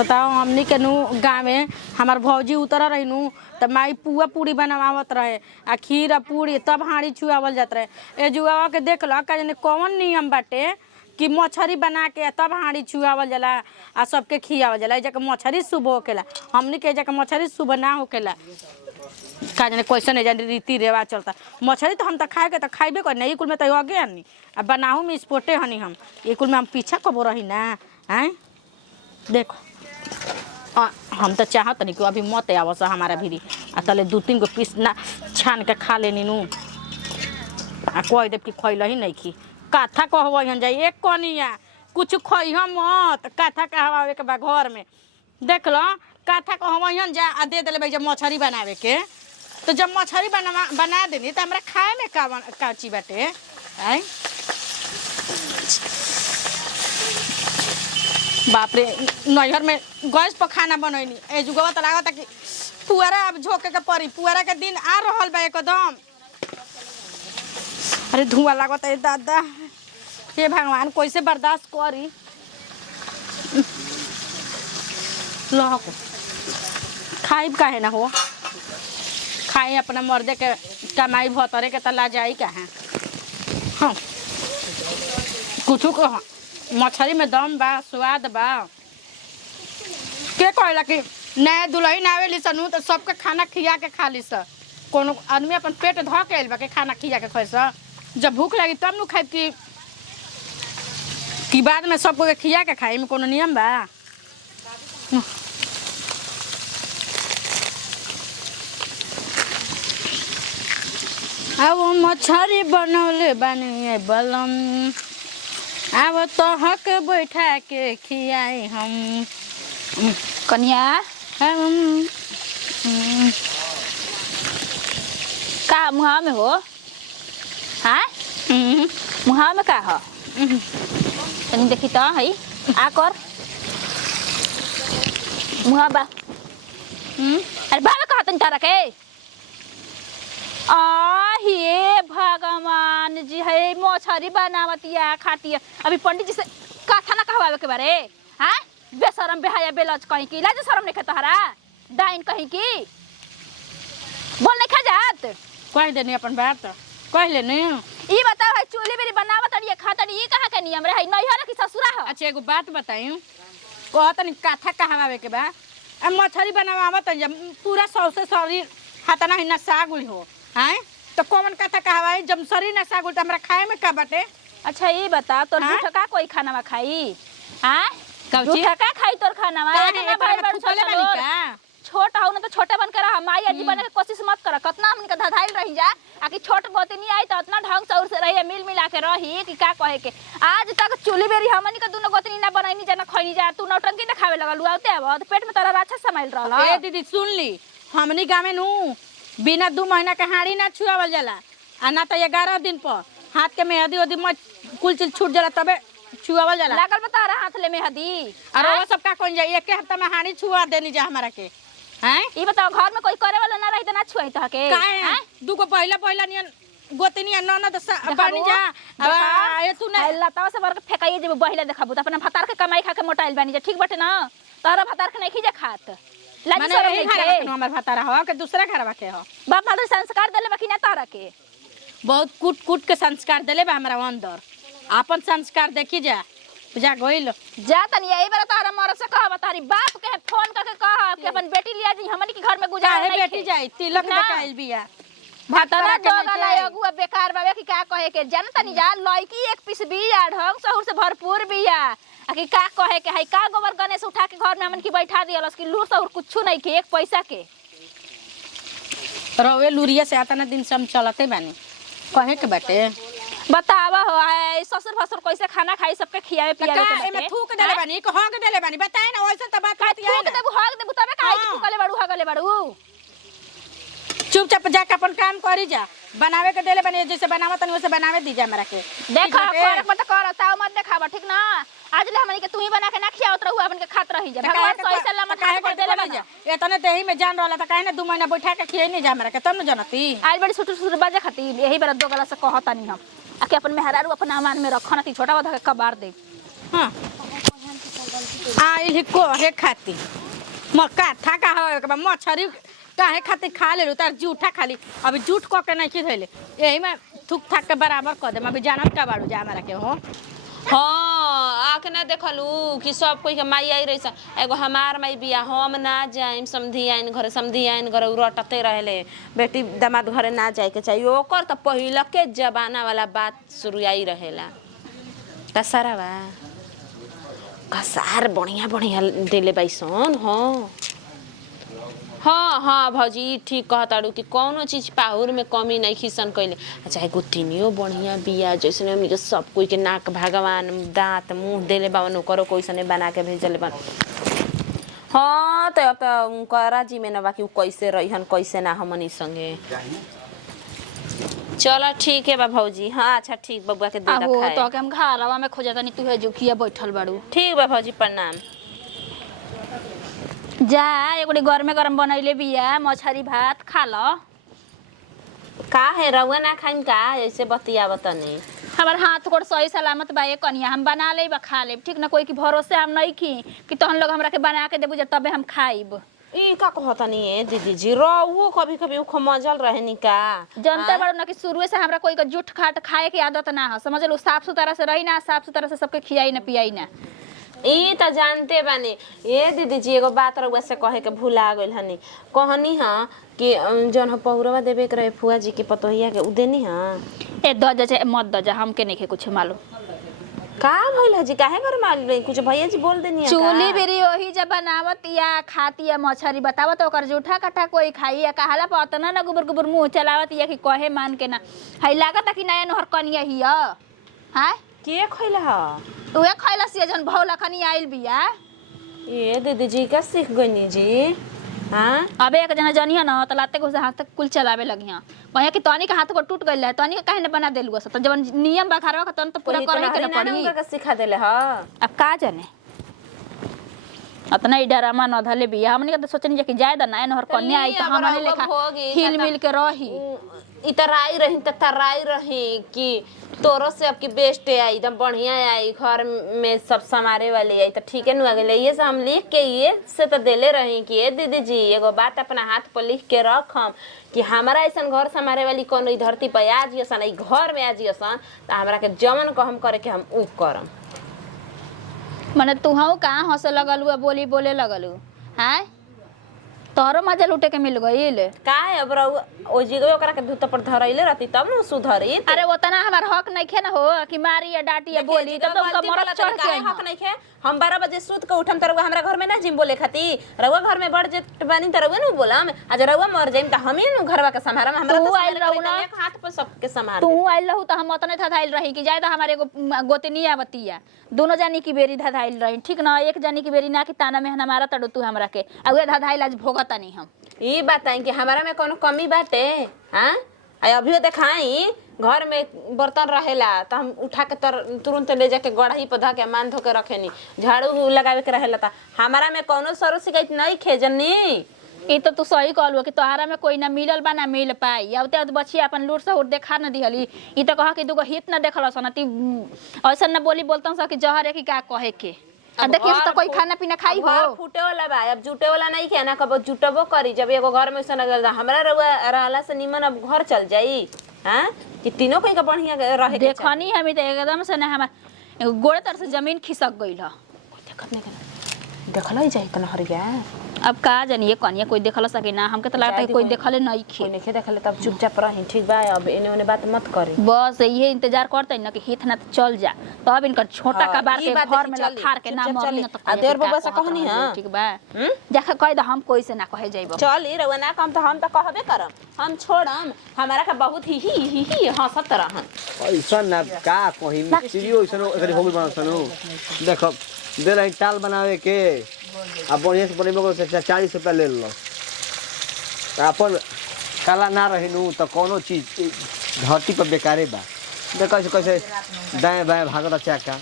बताओ हमनी के नु गाँव में हमार भौजी उतर रही नु तो माई पुआ पूरी बनावत रहे आ खीर आ पूरी तब हाड़ी छुआवल जात रहे। ए जुआवा के देख ल का जाने कौन नियम बाटे कि मछरी बना के तब हाड़ी छुआवल जाला आ सबके खियावल जाला। ए जगह मछरी शुभ होकेला, हमनी के जगह मछरी शुभ ना होकेला। का जाने कैसे नहीं जाने रीति रिवाज चलता। मछली तो हम तो खाए के तो खाइबे कर नहीं, कुल में तो आगे हनी अब बनाऊ में स्पोर्टे हनी हम ये कुल में हम पीछा कबो रही ना हैं। देखो हम तो चाहत नहीं कि अभी मत आवस हमारा भीरी आ तले 2-3 गो पीस ना छान के खा लेनी नू आ कह देव कि खैल ही नहीं खी काथा कहब हन जाई एक कनिया कुछ खई हम मत काथा कहवावे के बा घर में। देख लो काथा कहब हन जा आ दे देले भाई जब मछली बनावे के तो जब मछली बना देनी तो हमरा खाए में का चीज बाटे आई। बाप रे नैहर में गैस पर खाना बनैनी ए जुगवा तो लागत कि पुआरा अब झोंके के पड़ी। पुआरा के दिन आ रहल बा एकदम। अरे धुआं लागत है दादा हे भगवान कैसे बर्दाश्त करी। लहक खाइब काहे ना हो खाई अपना मर्दे के कमाई भतरे के तला जाई कहाँ। हाँ कुछ को मछली में दम बा स्वाद बा। के कहला कि नया दुल्हन आवेली सनू तो सबके खाना खिया के खा ली स। कोनो आदमी अपन पेट धो के आइल बा के खाना खिया के खाई स। जब भूख लगी तब नु खाई कि बाद में सबको के खिया के खाई में कोनो नियम बा। अब मछली बनौले बने बलम अब तो हक बैठा के खियाई हम कन्या हम का मुहा में हो हाँ मुहा में का हो तनी देखी तो है आ कर मुहा बा अरे बाबा कहा तनी तारा के हे भगवान जी है मछली बनावतिया खातिया अभी पंडित जी से कथा ना कहवावे के बारे हाँ बेशरम बेहाया बेलज कहीं की लाज शरम नहीं तोहरा डाइन कहीं की बोल नहीं खा जात कह देनी अपन बात कह लेनी। ई बताओ है चूल्ही मेरी बनावत है खाता ये कहां के नियम रे है नैहर की ससुरा हो। अच्छा एगो बात बताई कहत नहीं कथा कहवावे के बा अब मछली बनावत जब पूरा सौसे शरीर हाथ ना सागुल हो हैं तो कौन कथा कहवाई जब शरीर ना सागुल तो हमरा खाए में का बाटे। अच्छा ये बता तोर हाँ? झूठा का कोई खाना में खाई हां कौची झूठा का खाई तोर खाना में ना भाई का छोट हो ना तो छोटे बन कर माई अजी बने के कोशिश मत कर कतना हमन के धधाइल रही जा आकि छोट गोती नहीं आई तो उतना ढंग से और से रही मिल मिला के रही कि का कहे के आज तक चूल्ही बेरी हमन के दोनों गोतनी ना बनाईनी जाना खइनी जा तू नौटंकी ना खावे लगल आते अब पेट में तोरा राछा समाइल रहल। ए दीदी सुन ली हमनी गाँव में नु बिना 2 महीना के हाड़ी ना छुआवल जाला आ ना तो 11 दिन पर हाथ के मेहदी ओदी मत कुल चीज छूट जाला तबे छुआवल जाला लागल बता रहा हाथ ले मेहदी और वो सब का कोन जाई एक हफ्ता में हाड़ी छुआ देनी जा हमरा के हैं। ई बताओ घर में कोई करे वाला ना रही त ना छुआई त के काहे दुगो पहला नियन गोतनी ननद पानी जा आए तू ना लतावा से बर के फेकाई जे बहिले देखबू त अपना भतार के कमाई खा के मोटाइल बानी जा ठीक बटे ना तोरा भतार के नहीं खीजे खात लाज माने शरम यही नहीं घर के हमर भतारा हो के दूसरा घर के हो बाप मादर संस्कार देले बाकी ना तारा के बहुत कूट कूट के संस्कार देले बा हमरा अंदर अपन संस्कार देखी जा जा गइल जा तनी यही बार तारा मर से कह तारी बाप के फोन करके कह कि अपन बेटी लिया जी हमनी के घर में गुजारा नहीं बेटी जाई तिलक देखाइल बिया भतरा जोगला अगुआ बेकार बाबे की का कहे के जानता नहीं जा लड़की एक पीस बिया ढंग सहूर से भरपूर बिया आकि का कहे के है का गोबर गणेश उठा के घर में हमन की बैठा दियलस कि लूर सहूर कुछ नहीं के 1 पैसा के रवे लुरिया से आता ना दिन से हम चलते बानी कहे के बाटे बतावा हो आए ससुर फसुर कैसे खाना खाई सबके खियावे पियावे के एमे थूक देले बानी एक हग देले बानी बताए ना वैसे त बात करती है थूक देबू हग देबू तबे काहे कि थूकले बाड़ू हगले बाड़ू चुपचाप जाके अपन काम करी जा बनावे के देले बानी जैसे बनावत तनी वैसे बनावे दी जा हमरा के देखा फर्क मत कर ताव मत देखावा ठीक ना आज ले हमनी के तू ही बना के ना खियावत रहू अपन के खात रही जा भगवान सही सलामत काहे कर देले बना एतने देही में जान रहला त काहे ना 2 महीना बैठा के खियाई नहीं जा हमरा के तब न जनती आज बड़ी सुटू सुटू बाजे खाती यही बार 2 गला से कहतानी हम आके अपन मेहरारू अपन अमान में रखना ती छोटा बधा के कबार दे। हां आइल कोहे खाती मक्का था का हो मछरी काहे खातिर खा ले तार जूठा खाली अभी जूठ क के नहीं धैले यही में थुक थाक के बराबर कर दे अभी जानत का बाड़ू जा हमरा के हो हाँ आके ना देखलू कि सब कोई के माई आई रही एगो हमार माई बिया हम ना जाइम समधी आइन घरे समधी आइन घरे रटते रहले बेटी दामाद घरे ना जाए के चाहिए ओकर तो पहिला के जमाना वाला बात शुरू आई रहेला कसरा बा कसार बढ़िया बढ़िया देले बैसन हाँ हाँ हाँ भौजी ठीक कहताड़ू कि कौनो चीज पाहुर में कमी नहीं खिसन कैले चाहे गुटिनियो बढ़िया बिया जैसे हमनी के सब कोई के नाक भगवान दांत मुंह देले बावन ओकरो कोइसने बना के भेजले बन हाँ तो अब तो करा जी में ना बाकी कैसे रहिहन कैसे ना हमनी संगे चलो ठीक है बा भौजी हाँ अच्छा ठीक बबुआ के दे आहो रखा तो के हम घरवा में खोजतनी तू है जुकिया बैठल बाड़ू ठीक बा भौजी प्रणाम जा एगोड़ी गरमे गरम बनैले बिया मछरी भात खा ल का है रउआ ना खाइन का ऐसे बतियाव तनी हमार हाथ गोड़ सही सलामत बा कनिया हम बना ले खा ले ठीक ना कोई की भरोसे हम नहीं खी कि तहन लोग हमरा के बना के देबू तबे हम खाइब ई का कहतनी है दीदी जी रउओ कभी कभी उख मजल रहनी का जनता बड़ ना कि शुरू से हमरा कोई के जुठ खाट खाए के आदत ना हो समझ लो साफ सुथरा से रही ना साफ सुथरा से सबके खियाई ना पियाई ना ई त जानते बानी ए दीदी जी एगो बात रउआ से कहे के भुला गइल हनी कहनी हां कि जन पहुरवा देबे के रहे फुआ जी के पतोहिया के उ देनी हां ए द जा मत द जा हमके नहीं कुछ मालूम का भइल है जी काहे घर माल रही कुछ भैया जी बोल देनी है चूली बेरी ओही जब बनावत या खाती या मछरी बतावत ओकर जूठा कट्ठा कोई खाई या कहाला पतना ना गुबर गुबर मुंह चलावत या कि कहे मान के ना हई लागत कि नया नहर कनिया हिया हां के खइला ह उहे खइला से जन भौला खनी आइल बिया ए दीदी जी का सीख गनी जी हां अबे एक जना जनिया ना त लाते को हाथ तक कुल चलावे लगिया कहे कि तनी के हाथ को टूट गइल है तनी के काहे न बना देलु त जवन नियम बा घरवा का तन तो पूरा करे के न पड़ी उनका सिखा देले ह अब का जाने अतना ही डरामा न धले बिया हमनी के तो सोचनी कि जाय द ना नहर कन्या आई त हमने लेखा हिल मिल के रही इतराई रही त तराई रही कि तोरो से अब की बेस्ट आई एकदम बढ़िया आई घर में सब समारे वाली आई तो ठीक है नु आगे ये से हम लिख के ये से तो देले रही कि ए दीदी जी एगो बात अपना हाथ पर लिख के रखम कि हमारा ऐसा घर समारे वाली कोनो धरती पर आ जियसन ई घर में आ जियसन त हमरा के जमन को हम करे के हम उ करम माने तू हऊ का हंसे लगलू बोली बोले लगलू हैं तोहरो मजा लूटे के मिल गईल का है अब ओ जगह ओकरा के धूत पर धरैले रहती तब न सुधरी अरे ओतना हमार हक नहीं खे ना हो कि मारी या डांटी या बोली तब तो उसका मरद चढ़ के आई हक नहीं खे हम 12 बजे सूत के उठम त रउआ हमरा घर में ना जिम बोले खाती रउआ घर में बड़ जेट बानी त रउआ नु बोलम आज रउआ मर जाइम त हमी नु घरवा के संभारम हमरा तू तो आइल रहू ना एक हाथ पर सबके संभाल तू आइल रहू त हम ओतने धधाइल रही कि जाय त हमारे एगो गोतनी आवतिया दोनों जानी की बेरी धधाइल रही ठीक ना एक जानी की बेरी ना कि ताना में हमारा तड़ो तू हमरा के आ वे धधाइल आज भोगता नहीं हम ई बताई कि हमारा में कोनो कमी बाटे हां अभी देखाई घर में बर्तन रहेला त हम उठा के तुरंत ले जाके गढ़ाई पर धा के मान धो के रखेनी झाड़ू लगावे के रहेला त हमारा में कोनो सरो शिकायत नहीं खेजनी ई तो तू सही कहलू कि तोहरा में कोई ना मिलल बा ना मिल पाई अब ते बचिया अपन लूट से देखा न दिहली ई तो कह कि दुगो हित न देखल सन ती ऐसा न बोली बोलतन स कि जहर है कि का कहे के आ देखिए तो कोई खाना पीना खाई हो फूटे वाला बा अब जुटे वाला नहीं खाना कब जुटबो करी जब एगो घर में सन गल हमरा रहला से निमन अब घर चल जाई हां कि तीनों कोई का बढ़िया रहे के देखनी हमी तो एकदम से ना हमार गोड़े तर से जमीन खिसक गइल ह देखत नहीं देखल जाई त न हरिया अब का जानिए कनिया कोई देखल सके ना हमके तो लगता है कोई देखले नहीं खे कोई नहीं देखले तब चुपचाप रही ठीक बा अब एने ओने बात मत करी बस ये इंतजार करते न कि हित ना चल जा तब इनकर छोटा का बार के घर में लखार के नाम मरी न तो आ देर बाबा से कहनी हां ठीक बा जाके कह द हम कोई से ना कहे जाइबो चल ई रवा ना काम तो हम तो कहबे करम हम छोड़म हमारा का बहुत ही हंसत रहन ऐसा ना का कहीं मिस्त्री ओइसन एकरी हो गइल बनसनु देखो दे रही टाल बनावे के आ बढ़िया से बनेबो को 40 रुपया ले लो अपन काला ना रहिनु त कोनो चीज धरती पर बेकारे बा देखो कैसे दाएं बाएं भागत चाका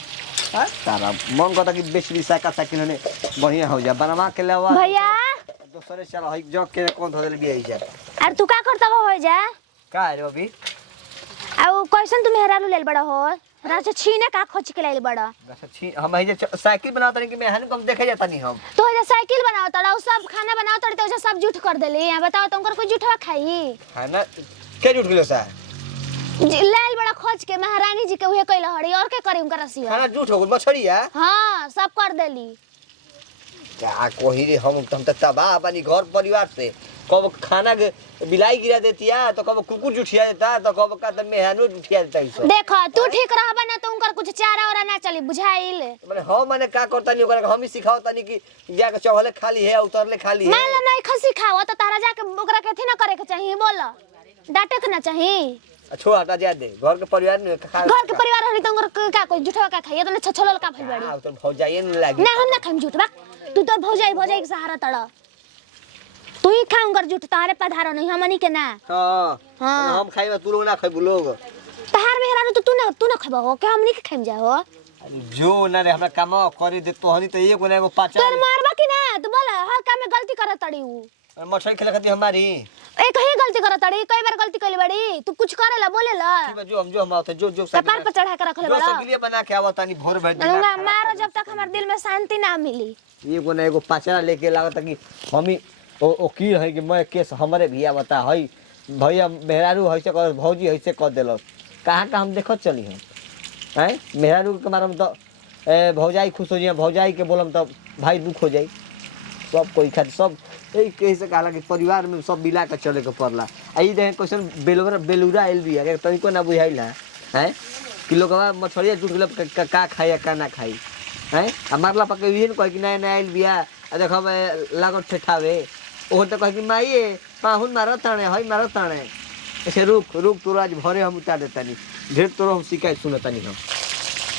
तारा मन करता कि बेचरी साइकिल साइकिल ने बढ़िया हो जा बनवा के लेवा भैया दोसरे चल हई जग के कौन धो देल बिया जा अरे तू का करता हो जा का रे अभी आ कैसन तू मेहरारू लेल बड़ा हो राजा छीने का खोज के लाइल बड़ा अच्छा छी हम है जे साइकिल बनावत तनी कि मैं हन कम देखे जाता नहीं हम तो जे साइकिल बनाओ तड़ा सब खाना बनाओ तड़े तो सब झूठ कर देली यहां बताओ तुमकर कोई झूठवा खाई है ना के जुट गेलो सा लाइल बड़ा खोज के महारानी जी के उहे कइल हड़ी और के करी उनकर रसिया खाना झूठ हो गल मछरी है हां सब कर देली क्या कोही रे हम त तबाह बनी घर परिवार से कब खाना के बिलाई गिरा देतिया तो कब कुकुर जुठिया देता तो कब का त मेहनो जुठिया देता ई सब देखो तू ठीक रहबा ना तो उनकर कुछ चारा और ना चली बुझाइल माने हम माने का करता नहीं ओकरा हम ही सिखाओ तनी कि जाके चढ़ले खाली है उतरले खाली है मान ले नहीं खसी खाओ तो तारा जाके ओकरा के थी ना करे के चाहिए बोल डांटे के ना चाहिए छोड़ हटा जा दे घर के परिवार में खा घर के परिवार हड़ी तो उनकर का कोई झूठवा का खाइए तो ने छछलोल का भइल बाड़ी हां तो भौजाइए न लागी ना हम ना खाइम झूठ बा तू तो भौजाई के सहारा तड़ा तू ही खाऊंगर झूठ तारे पधारो नहीं हमनी के ना हां हाँ। हम खाइबा तू लोग ना खाइबू लोग तहार मेहरानु तो तू ना खबा हो के हमनी के खाइम जाओ अरे जो ना रे हमरा काम करे दे तो हनी तो एगो ना एगो पाचा तोर मारबा कि ना तू बोल हर काम में गलती करत तड़ी उ मछली खेले खाती हमारी एक ही गलती करत तड़ी कई बार गलती कइले बड़ी तू कुछ करेला बोलेला ठीक है जो हम आवत जो कपार पर चढ़ा के रखले जो बड़ा सब लिए बना के आवत तानी भोर भर दिन लूंगा मारो जब तक हमारे दिल में शांति ना मिली एगो ना एगो पाचरा लेके लागत कि हम ही ओ की है कि मैं केस हमरे भी आवता है भैया मेहरारू है से कर भौजी है से कर देलस कहां का हम देखत चली हम हैं मेहरारू के मारम तो भौजाई खुश हो जाए भौजाई के बोलम तो भाई दुख हो जाई सब कोई खातिर सब यही कैसे कहला कि परिवार में सब मिला के चले के पड़ला आई देख क्वेश्चन बेलूरा एल भी है तनिको ना बुझाइला हैं कि लोगवा मछलिया जुट गेल का खाई का ना खाई हैं आ मारला पके भी कह कि नया एल बिया आ देख हम लागत ठेठावे ओहन तो कह कि माई पाहुन मारत ताणे हई मारत ताणे ऐसे रुक तोरा आज भरे हम उतार देतानी ढेर तोरो हम शिकायत सुनतानी हम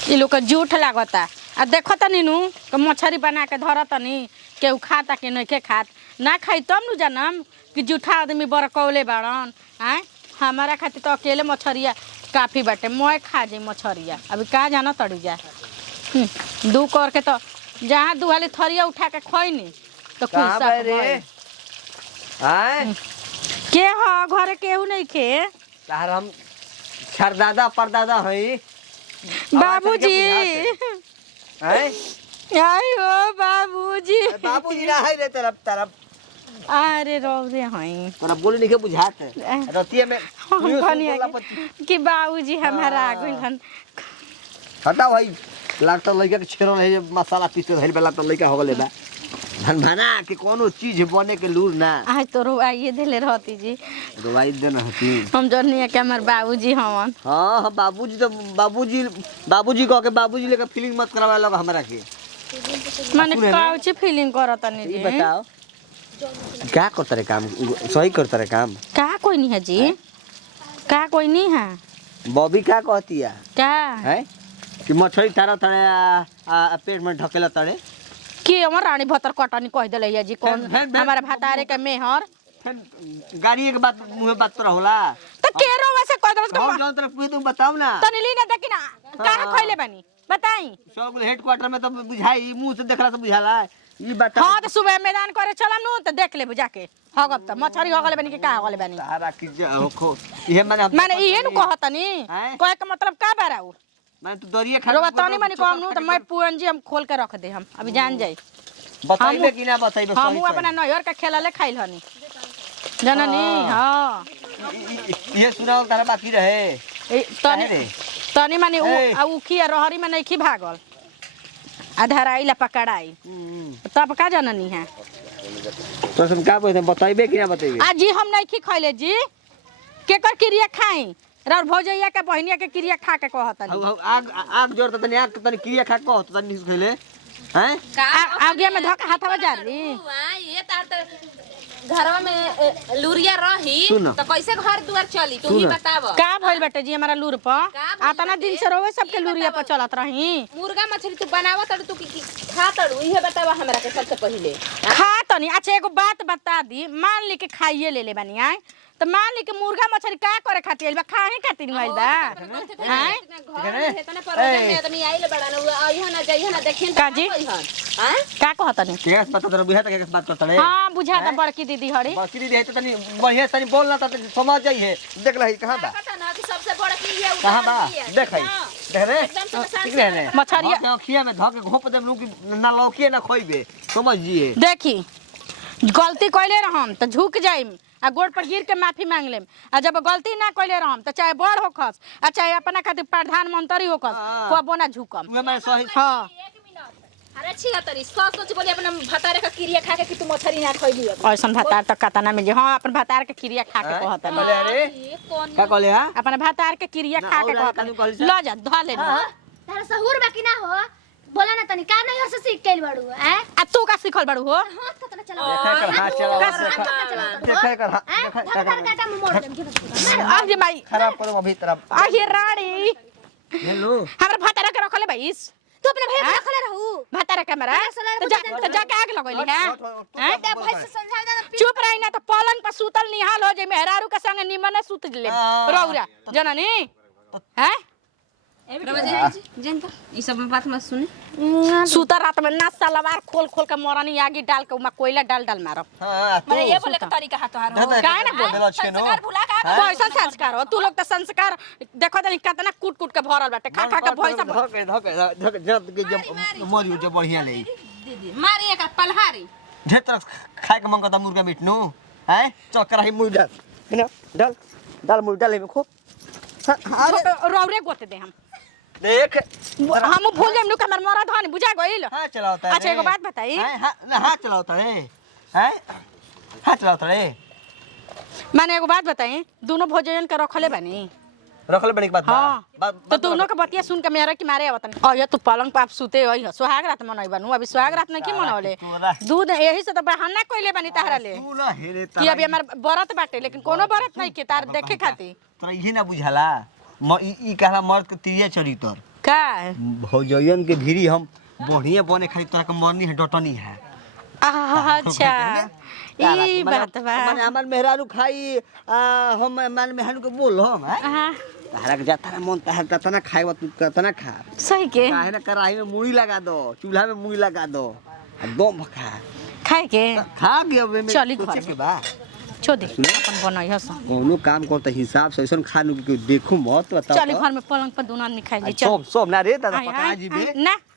ई लोग के झूठ लागता आ देखो तनी नु कि मछरी बना के धरतनी केहू खाता कि नहीं के खात ना खाई तब नु जानम कि झूठा आदमी बड़कौले बाड़न आय हमारा खातिर तो अकेले मछरिया काफी बाटे मैं खा जाई मछरिया अभी का जाना तड़ी जा दू कर के तो जहाँ दुहाली थरिया उठा के खोइनी तो कहां बे रे हैं के ह घरे केहू नहीं के तार हम छरदादा परदादा हई बाबूजी हैं आई हो बाबूजी बाबूजी ना है रे तरफ अरे रो रे हई तोरा बोले नहीं के बुझात रतिया में कि बाबूजी हमारा आ गइलन हटाओ भाई लागत लइका के छेरो है मसाला पीस धइल बेला तो लइका हो गले बा भना के कोनो चीज बने के लूर ना आज तो रुआइए देले रहती जी दवाई देना हती हम जनिए के हमर बाबूजी हवन हां बाबूजी तो बाबूजी कह के बाबूजी लेके फीलिंग मत करावा लग हमरा के माने काउची फीलिंग करतनी ई जी बताओ क्या करता रे काम सही करता रे काम का कोई नहीं है जी का कोई नहीं है बॉबी क्या कहती है का हैं कि मछली तारा तारे पेट में ढकेला तारे के हमर रानी भतर कटनी कह देले है जी कौन भेन- हमारा भतारे के मेहर गाड़ी के बात मुंह बात तो होला तो के रो वैसे कह दलस हम जौन तरफ पूछे तुम बताओ ना तनी ली ना देखी ना का खइले बानी बताई सब हेडक्वार्टर में तो बुझाई मुंह से देखला तो बुझाला ई बताओ हां तो सुबह मैदान करे चलम नु तो देख लेबू जाके हगब त मछरी हो गले बानी कि का हो गले बानी तारा की होखो ये माने इहे नु कहतनी हैं? कहे के मतलब का बाराउ मैं तो दरिया खा रोबा तनी मानी कहम नु तो मैं पूंजी हम खोल के रख दे हम अभी जान जाई बताइबे कि ना बताइबे हम अपना नहर का खेलले खाइल हनी जननी हां ये सुनाओ तारा बाकी रहे तनी रे? तनी मानी ए। उ उखी रहरी में नहीं खी भागल आधाराई ला पकड़ाई तब का जननी है तो तुम का बोलते बताइबे कि ना बताइबे आज जी हम नहीं खी खइले जी केकर क्रिया खाई और भौजैया के बहनिया के क्रिया खा के कहतनी आग आग जोर तनी आग तनी क्रिया खा को तनी खइले हैं आगे में धक्का हाथवा जाली ये तार तो घरवा में लुरिया रही सुन। तो कैसे घर दुआर चली तू ही सुन। बताव का भइल बेटे जी हमारा लूर पर भइल आतना दिन से रोवे सबके लूरिया पर चलत रही मुर्गा मछली तू बनावा तड़ तू की खा तड़ू इहे बतावा हमरा के सबसे पहिले खा तनी अच्छा एगो बात बता दी मान ली के खाइए ले बानी आए तो मान ली के मुर्गा मछली का करे खातिर आइल बा खाए खातिर आइल बा हैं इतने परोजन में आदमी आइल बड़ा न आइहो ना जाइहो ना देखिन का जी? हां का कहतनी केस पता तर बुझा तक बात करता रे हां बुझा त बड़की दीदी हड़ी बाकी दीदी है तो तनी बढ़िया तनी बोलना त समझ जाई है देख लही कहां बा पता ना कि सबसे बड़ा की है कहां बा देख है देख रे एकदम से शांत ठीक है रे मछरिया- अखिया में धक घोप दे लोग ना लौकिए ना खोइबे समझिए देखी गलती कैले रहम तो झुक जाइम आ गोड़ पर गिर के माफी मांग लेम आ जब गलती ना कैले रहम तो चाहे बड़ होखस आ चाहे अपना खातिर प्रधानमंत्री होखस हाँ। को बोना झुकम उहे मैं सही हाँ 1 मिनट अरे छिया तरी सोच बोली अपना भतारे का क्रिया खा के कि तू मछरी ना खइली ऐसन भातार तक कता ना मिल हाँ अपन भातार के क्रिया खा के हाँ। कहता बोले अरे कौन का कहले हां अपन भातार के क्रिया ना, खा के और कहता कानू कहली से? ल जा ध ले तारा सहूर बाकी ना हो बोला ना तनी का नहीं हर से सीख केल बाड़ू हैं आ तू का सिखल बड़ू हो हाथ कतना चला देखे कर हाथ चलाओ देखे कर हैं धक्का काटा में मोड़ देम अरे माई खराब करो अभी तरफ अहे रानी हेलो हमरा भातार के रखले भाईस तू अपने भैया को रखले रहू भातार कैमरा तो जाके आग लगैली है हैं? ते भाई से समझा देना चुप रही ना तो पलंग पर सुतल निहाल हो जाए मेहरारू के संग निमन सुत ले रौरा जननी हैं जनता ई सब बात मत सुने सुता रात में ना सलवार खोल खोल के मोरनी आगे डाल के उमा कोयला डाल डाल मारो हां माने ये बोले के तरीका हाथ तोहार हो काहे ना बोल देलो छे नो संस्कार भुला का कैसन संस्कार हो तू लोग तो संस्कार देखो तनी कितना कूट कूट के भरल बाटे खा खा के भैंसा धक जब जब मरियो जब बढ़िया ले दीदी मारी एक पलहारी जे तरह खाए के मन करता मुर्गा मीट नु हैं चक्कर ही मुर्गा बिना डाल डाल मुर्गा ले में खो रौरे गोते दे हम देख हम भूल जाम नु के हमर मरद हन बुझा गइल हां चलाओता है अच्छा एगो बात बताई हां चलाओता रे हैं हां चलाओता रे माने एगो बात बताई दोनों भोजन के रखले बानी रखले बड़ी बात हाँ तो दोनों के बतिया सुन के मेरा की मारे आवतन और तू पलंग पे आप सुते होई सुहाग रात मनई बनू अभी सुहाग रात नहीं की मनौले दूध यही से तो बहाना कइले बानी तारा ले तू ना हेरे कि अभी हमार व्रत बाटे लेकिन कोनो व्रत नहीं के तार देखे खातिर तोरा इहे ना बुझाला ई कहला मर्द के तिरिया चरितर का भौजयन के भीरी हम बढ़िया बने खाली तोरा के मरनी है डटनी है अच्छा ई बात बा माने हमर मेहरारू खाई हम मान मेहरारू के बोल हम हाँ, तारा के जाता ना मन तारा तना खाए तू तना खा सही के काहे ना कराही में मुड़ी लगा दो चूल्हा में मुड़ी लगा दो दम खा खाए के खा के अब में चली घर सोचे में। के बा छो दे अपन बनई हस कोनो काम करते हिसाब से ऐसन खानु के देखू मत बताओ चली घर में पलंग पर दोनों आदमी खाई ली चल सब सब ना रे दादा आय, पका आय, जीबे आय, ना